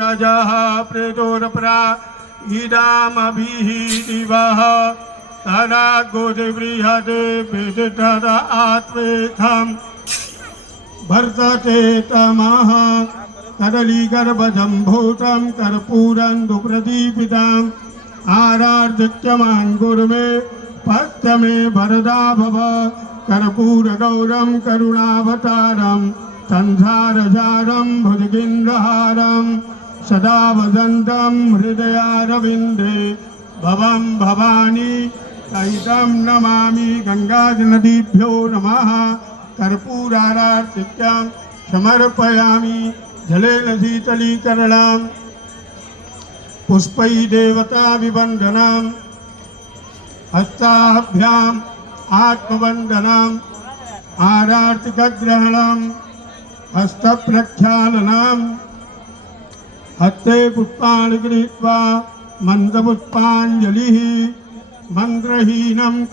राजाः प्रेतोरपरा इदामभिः दिवः तदा गोदेव्रीहते वेदतद आत्मेथम् भर्तते तमः कदलीगर्भजम्भूतं कर्पूरं दुप्रदीपिताम् आरार्धिक्यमान् गुरुमे पश्चिमे वरदा भव कर्पूरगौरं करुणावतारं संसारसारं भुजगेन्द्रहारं सदा वदन्तं हृदयारविन्दे भवं भवानी सहितं नमामि गंगानदीभ्यो नमः कर्पूरारार्चित्यां समर्पयामि जलेन शीतलीकरणां पुष्पै देवताभिवन्दनां हस्ताभ्याम् आत्मवन्दनाम् आरार्तिकग्रहणं हस्तप्रक्षालनं हस्ते पुष्पाणि गृहीत्वा मन्दपुष्पाञ्जलिः मन्त्रहीनं